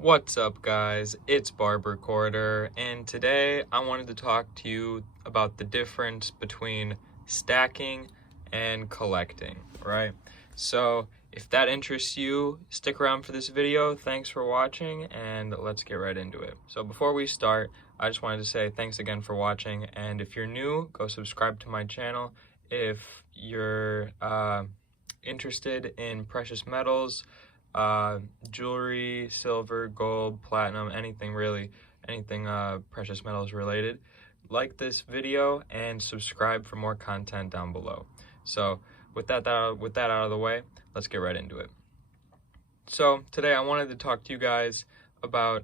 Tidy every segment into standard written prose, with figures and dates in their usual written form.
What's up, guys? It's Barb Recorder, and today I wanted to talk to you about the difference between stacking and collecting, right? So, if that interests you, stick around for this video. Thanks for watching, and let's get right into it. So, before we start, I just wanted to say thanks again for watching, and if you're new, go subscribe to my channel. If you're interested in precious metals, jewelry, silver, gold, platinum, anything really, anything precious metals related, like this video and subscribe for more content down below. So with that out of the way, let's get right into it. So today I wanted to talk to you guys about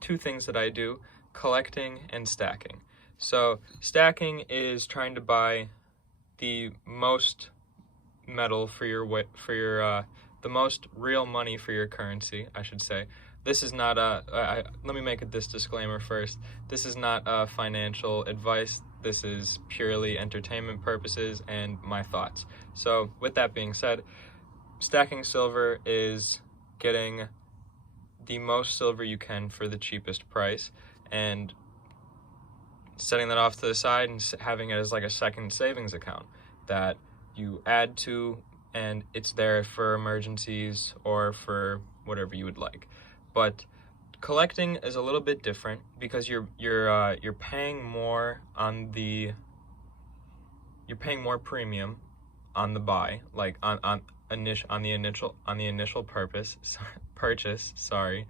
two things that I do: collecting and stacking. So stacking is trying to buy the most metal for your the most real money for your currency, I should say. This is not let me make this disclaimer first. This is not financial advice. This is purely entertainment purposes and my thoughts. So with that being said, stacking silver is getting the most silver you can for the cheapest price and setting that off to the side and having it as like a second savings account that you add to, and it's there for emergencies or for whatever you would like. But collecting is a little bit different because you're paying more on the premium on the buy, like on the initial purchase. Sorry,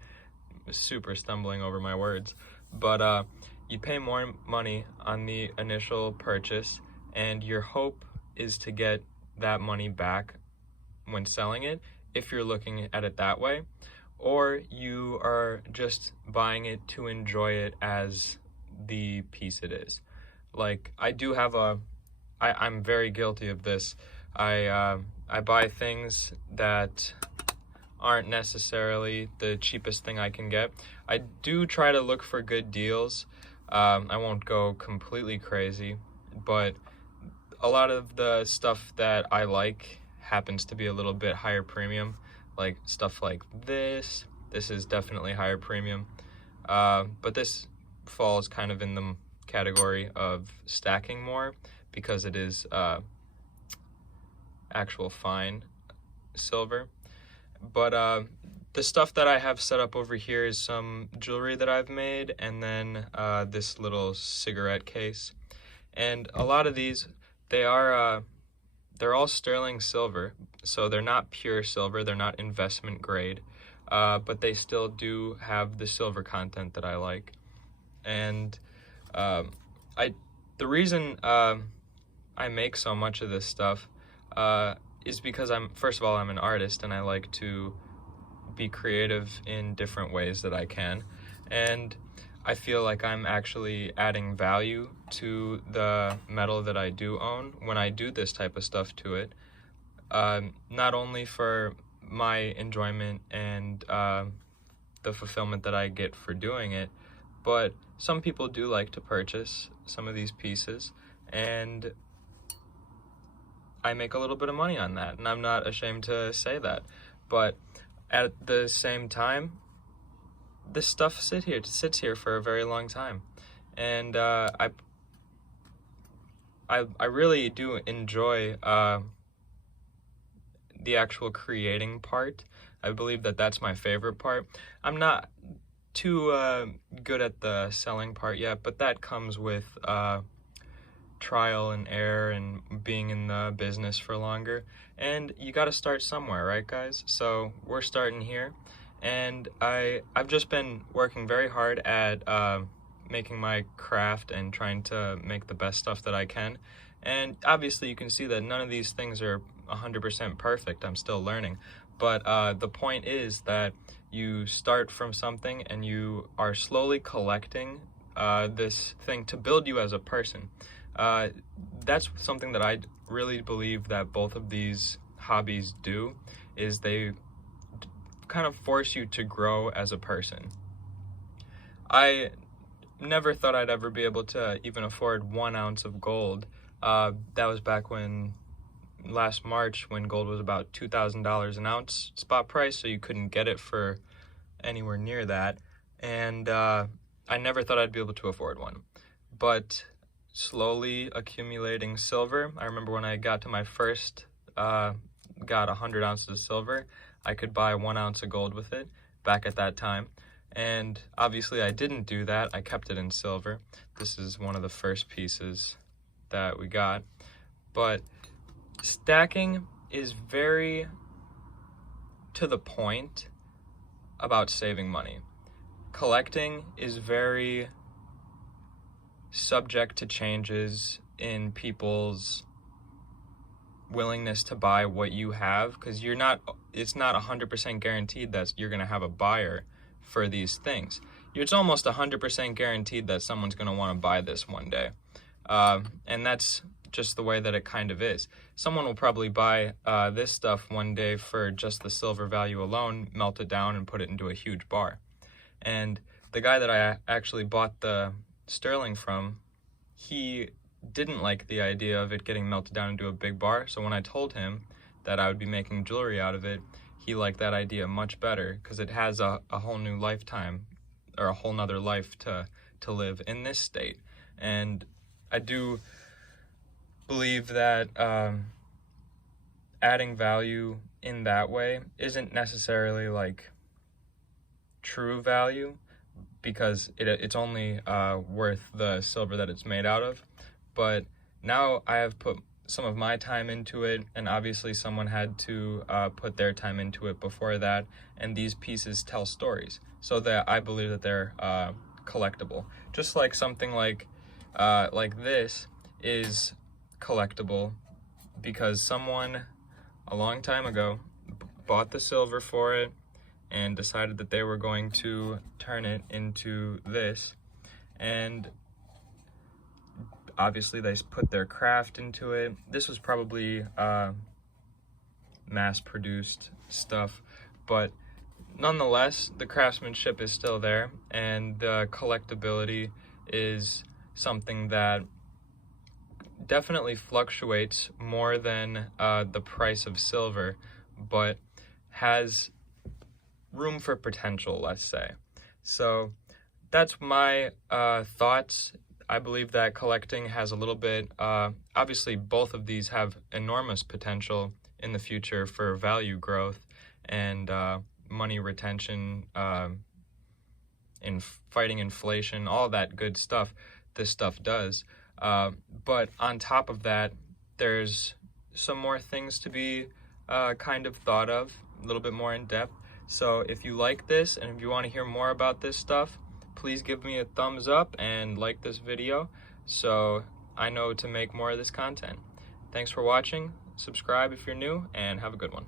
super stumbling over my words, but you pay more money on the initial purchase, and your hope is to get that money back when selling it, if you're looking at it that way, or you are just buying it to enjoy it as the piece it is. Like, I'm very guilty of this. I buy things that aren't necessarily the cheapest thing I can get. I do try to look for good deals. I won't go completely crazy, but a lot of the stuff that I like happens to be a little bit higher premium, like stuff like this. This is definitely higher premium, but this falls kind of in the category of stacking more because it is actual fine silver. But the stuff that I have set up over here is some jewelry that I've made, and then this little cigarette case. And a lot of these, they're all sterling silver, so they're not pure silver, they're not investment grade, but they still do have the silver content that I like. And the reason I make so much of this stuff is because first of all, I'm an artist, and I like to be creative in different ways that I can, and I feel like I'm actually adding value to the metal that I do own when I do this type of stuff to it, not only for my enjoyment and the fulfillment that I get for doing it, but some people do like to purchase some of these pieces, and I make a little bit of money on that, and I'm not ashamed to say that. But at the same time, this stuff sits here for a very long time, and I really do enjoy the actual creating part. I believe that that's my favorite part. I'm not too good at the selling part yet, but that comes with trial and error and being in the business for longer. And you got to start somewhere, right, guys? So we're starting here. And I've just been working very hard at making my craft and trying to make the best stuff that I can. And obviously you can see that none of these things are 100% perfect. I'm still learning. But the point is that you start from something and you are slowly collecting this thing to build you as a person. That's something that I really believe that both of these hobbies do, is they kind of force you to grow as a person. I never thought I'd ever be able to even afford 1 ounce of gold. That was back when last March, when gold was about $2,000 an ounce spot price, so you couldn't get it for anywhere near that, and I never thought I'd be able to afford one. But slowly accumulating silver, I remember when I got to my first, got 100 ounces of silver, I could buy 1 ounce of gold with it back at that time. And obviously I didn't do that. I kept it in silver. This is one of the first pieces that we got. But stacking is very to the point about saving money. Collecting is very subject to changes in people's willingness to buy what you have, because it's not 100% guaranteed that you're going to have a buyer for these things. It's almost 100% guaranteed that someone's going to want to buy this one day. And that's just the way that it kind of is. Someone will probably buy this stuff one day for just the silver value alone, melt it down and put it into a huge bar. And the guy that I actually bought the sterling from, he didn't like the idea of it getting melted down into a big bar. So when I told him that I would be making jewelry out of it, he liked that idea much better, because it has a whole new lifetime, or a whole nother life to live in this state. And I do believe that adding value in that way isn't necessarily like true value, because it's only worth the silver that it's made out of. But now I have put some of my time into it, and obviously someone had to put their time into it before that, and these pieces tell stories, so that I believe that they're collectible. Just like something like this is collectible because someone a long time ago bought the silver for it and decided that they were going to turn it into this, and obviously they put their craft into it. This was probably mass-produced stuff, but nonetheless, the craftsmanship is still there, and the collectability is something that definitely fluctuates more than the price of silver, but has room for potential, let's say. So that's my thoughts. I believe that collecting has a little bit, obviously both of these have enormous potential in the future for value growth and money retention, in fighting inflation, all that good stuff this stuff does. But on top of that, there's some more things to be kind of thought of, a little bit more in depth. So if you like this and if you want to hear more about this stuff, please give me a thumbs up and like this video so I know to make more of this content. Thanks for watching, subscribe if you're new, and have a good one.